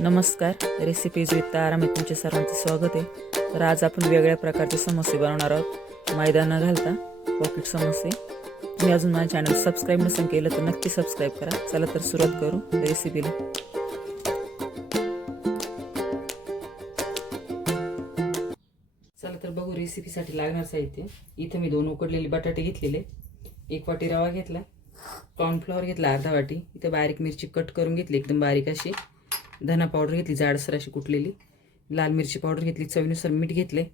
नमस्कार, recipes with तारा मी तुमचे सर्वांचे स्वागत आहे. तर आज आपण वेगळ्या प्रकारचे समोसे बनवणार आहोत. मैदा न घालता पॉकेट समोसे. तुम्ही अजून माझ्या चॅनल सबस्क्राईब नसेल केलं तर नक्की सबस्क्राईब करा. चला तर सुरुवात करू रेसिपीला. चला तर बघू रेसिपीसाठी लागणार साहित्य. इथं मी 2 उकडलेले बटाटे घेतलेले, 1 वाटी रवा घेतला, कॉर्नफ्लॉवर घेतला अर्धा वाटी, इथे बारीक मिरची कट करून घेतली एकदम बारीक अशी, धना पावडर घेतली जाडसर अशी कुटलेली, लाल मिरची पावडर घेतली, चवीनुसार मीठ घेतले,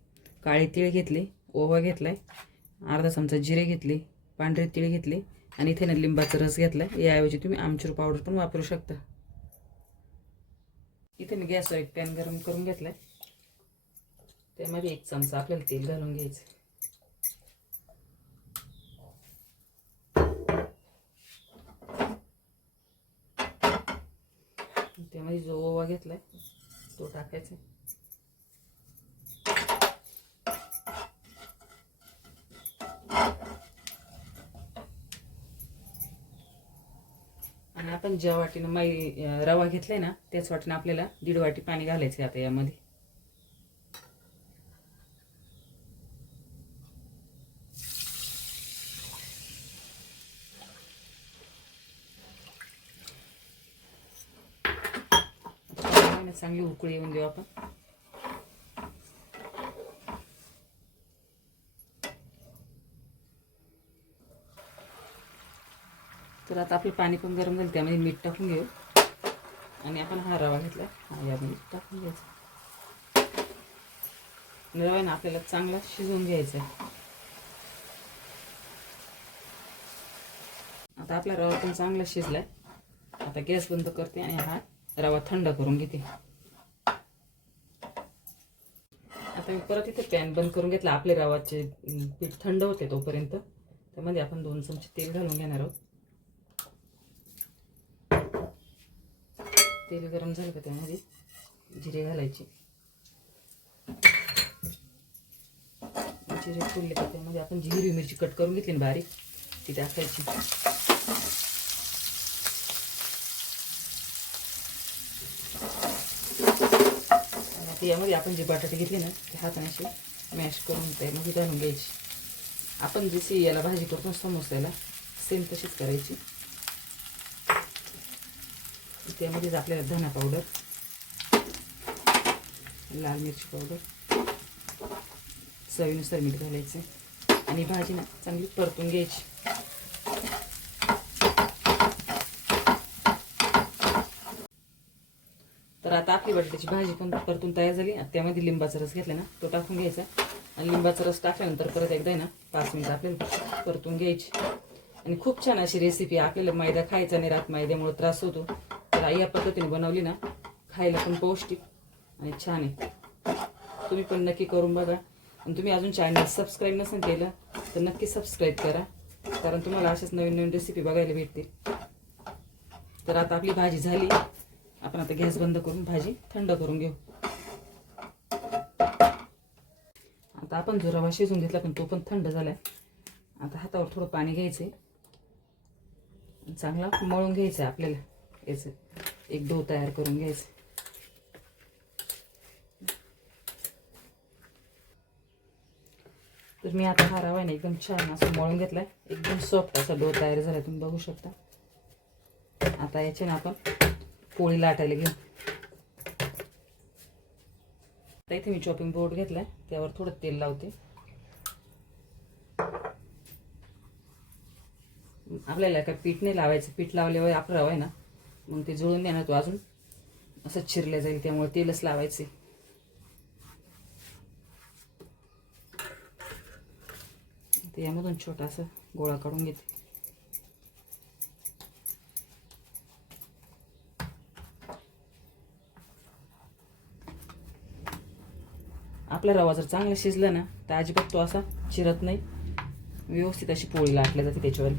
काळे तीळ घेतले, ओवा घेतलाय, अर्धा चमचा जिरे घेतले, पांढरे तीळ घेतले आणि इथे ना लिंबाचा रस घेतलाय. याऐवजी तुम्ही आमचूर पावडर पण वापरू शकता. इथे मी गॅसवर एक पॅन गरम करून घेतलाय. त्यामध्ये 1 चमचा आपल्याला तेल घालून घ्यायचं. त्यामध्ये जो ओवा घेतलाय तो टाकायचा. आणि आपण ज्या वाटीनं रवा घेतलाय ना त्याच वाटीनं आपल्याला 1.5 वाटी पाणी घालायचं आता यामध्ये. चांगली उकळी येऊन देऊ आपण. तर आता आपलं पाणी पण गरम झालं, त्यामध्ये मीठ टाकून घेऊ आणि आपण हा रवा घेतला यामध्ये टाकून घ्यायचा. रवा ना आपल्याला चांगला शिजवून घ्यायचा आहे. आता आपला रवा पण चांगला शिजलाय. आता गॅस बंद करते आणि हा रवा थंड करून घेते. आता मी परत इथे पॅन बंद करून घेतला. आपले रवाचे पीठ थंड होते तोपर्यंत त्यामध्ये आपण 2 चमचे तेल घालून घेणार आहोत. तेल गरम झालं का त्यामध्ये जिरे घालायचे. जिरे फुलले का त्यामध्ये आपण जी हिरवी मिरची कट करून घेतली बारीक ती टाकायची. यामध्ये आपण जे बटाटे घेतले ना ते हाताने असे मॅश करून त्यामध्ये घालून घ्यायची. आपण जशी याला भाजी करतो समोस्याला सेम तशीच करायची. त्यामध्येच आपल्याला धना पावडर, लाल मिरची पावडर, चवीनुसार मीठ घालायचं आणि भाजी ना चांगली परतून घ्यायची. तर आता आपली बटाट्याची भाजी पण परतून तयार झाली. त्यामध्ये लिंबाचा रस घेतला ना तो टाकून घ्यायचा आणि लिंबाचा रस टाकल्यानंतर परत एकदा ना 5 मिनिट आपल्याला परतून घ्यायची. आणि खूप छान अशी रेसिपी. आपल्याला मैदा खायचा नाही राहत, मैद्यामुळे त्रास होतो. तर या पद्धतीने बनवली ना खायला पण पौष्टिक आणि छान आहे. तुम्ही पण नक्की करून बघा. आणि तुम्ही अजून चॅनल सबस्क्राईब नसेल केलं तर नक्की सबस्क्राईब करा, कारण तुम्हाला अशाच नवीन नवीन रेसिपी बघायला भेटतील. तर आता आपली भाजी झाली. आपण आता गॅस बंद करून भाजी थंड करून घेऊ. आता आपण जो रवा शिजून घेतला पण तो पण थंड झालाय. आता हातावर थोडं पाणी घ्यायचंय, चांगला मळून घ्यायचं आपल्याला. याचं एक डो तयार करून घ्यायचं. तर मी आता हा रवा एकदम छान असं मळून घेतलाय. एकदम सॉफ्ट असा डो तयार झाला, तुम्ही बघू शकता. आता याच्याने आपण पोळी लाटायला घेऊ. आता इथे मी चॉपिंग बोर्ड घेतलाय, त्यावर थोडं तेल लावते. आपल्याला काय पीठ नाही लावायचं. पीठ लावल्यावर आपलं रवा आहे ना मग ते जुळून नाही ना, तो अजून असं चिरल्या जाईल. त्यामुळे तेलच लावायचे. यामधून छोटासा गोळा काढून घेते. आपला रवा जर चांगला शिजला ना तर अजिबात तो असा चिरत नाही. व्यवस्थित अशी पोळी लाटल्या जाते त्याच्यावर.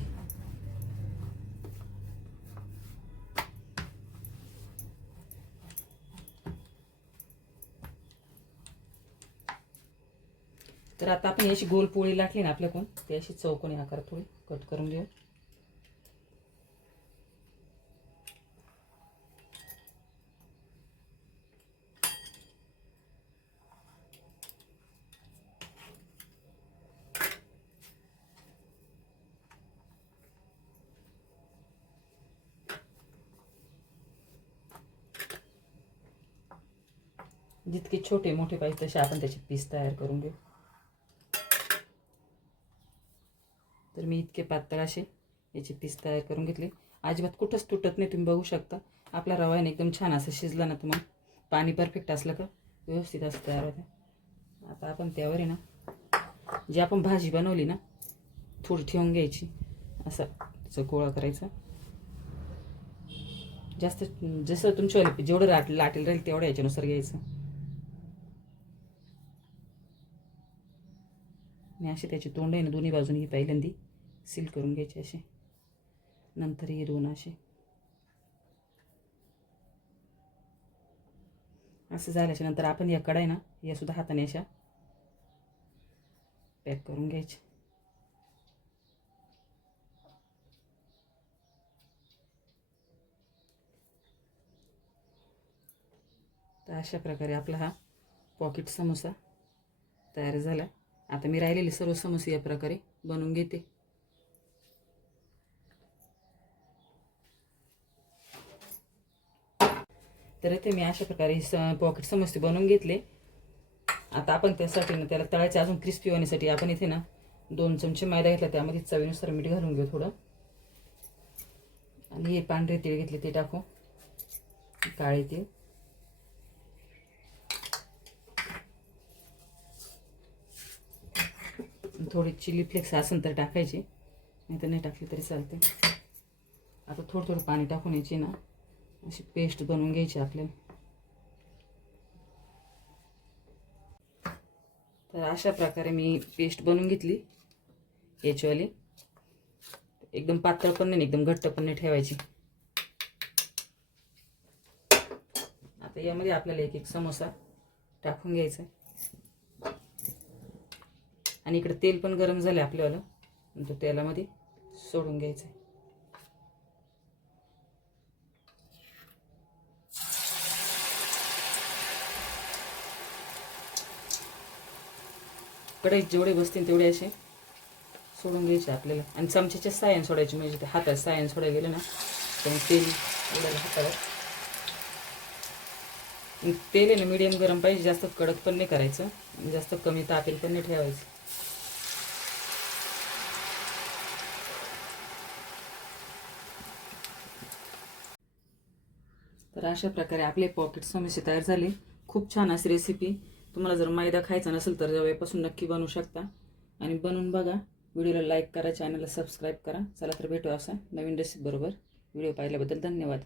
तर आता आपण याची गोल पोळी लाटली ना आपल्याकडून, ती अशी चौकोनी आकार थोडी कट करून घेऊ. जितके छोटे मोठे पाहिजे तसे आपण त्याचे पीस तयार करून घेऊ. तर मी इतके पातळ असे याचे पीस तयार करून घेतले. अजिबात कुठंच तुटत नाही, तुम्ही बघू शकता. आपला रवा आहे एकदम छान असं शिजला ना, तर मग पाणी परफेक्ट असलं का व्यवस्थित असं तयार होतं. आता आपण त्यावर आहे ना जी आपण भाजी बनवली ना थोडी ठेवून घ्यायची, असं त्याचा गोळा करायचा. जास्त जसं तुमच्या जेवढं लाटेल राहील तेवढ्या याच्यानुसार घ्यायचं. आणि असे त्याचे तोंड आहे ना दोन्ही बाजूनी पहिल्यांदी सील करून घ्यायचे असे, नंतर हे दोन असे. असं झाल्याच्या नंतर आपण या कढाई ना या सुद्धा हाताने अशा पॅक करून घ्यायचे. तर अशा प्रकारे आपला हा पॉकेट समोसा तयार झाला. आता मी राहिलेले सर्व समोसे या प्रकारे बनवून घेते. तर इथे मी अशा प्रकारे पॉकेट समोसे बनवून घेतले. आता आपण त्यासाठी ना त्याला तळायचे अजून क्रिस्पी होण्यासाठी आपण इथे ना 2 चमचे मैदा घेतला, त्यामध्ये चवीनुसार मीठ घालून घेऊ थोडं. आणि हे पांढरे तीळ घेतले ते टाकू, काळे तीळ, थोडी चिली फ्लेक्स असेल तर टाकायची, नाही तर नाही टाकली तरी चालते. आता थोडं थोडं पाणी टाकून यायची ना अशी पेस्ट बनवून घ्यायची आपल्याला. तर अशा प्रकारे मी पेस्ट बनवून घेतली याचीवाली. एकदम पातळ पण नाही एकदम घट्ट पण नाही ठेवायची. आता यामध्ये आपल्याला एक एक समोसा टाकून घ्यायचा आणि इकडे तेल पण गरम झालं आपल्याला, तो तेलामध्ये सोडून घ्यायचं. कढईत जेवढे बसतील तेवढे असे सोडून घ्यायचे आपल्याला. आणि चमच्याच्या साहाय्याने सोडायचे, म्हणजे हातात साहाय्याने सोडायला गेलं ना तर तेल उडायला हातावर. तेल आहे ना मीडियम गरम पाहिजे, जास्त कडक पण नाही करायचं, जास्त कमी तापेल पण नाही ठेवायचं. तर अशा प्रकारे आपले पॉकेट समोसे तयार झाले. खूप छान अशी रेसिपी. तुम्हाला जर मैदा खायचा नसेल तर रव्यापासून नक्की बनवू शकता आणि बनवून बघा. व्हिडिओला लाईक करा, चॅनलला सबस्क्राईब करा. चला तर भेटू असा नवीन रेसिपी बरोबर. व्हिडिओ पाहिल्याबद्दल धन्यवाद.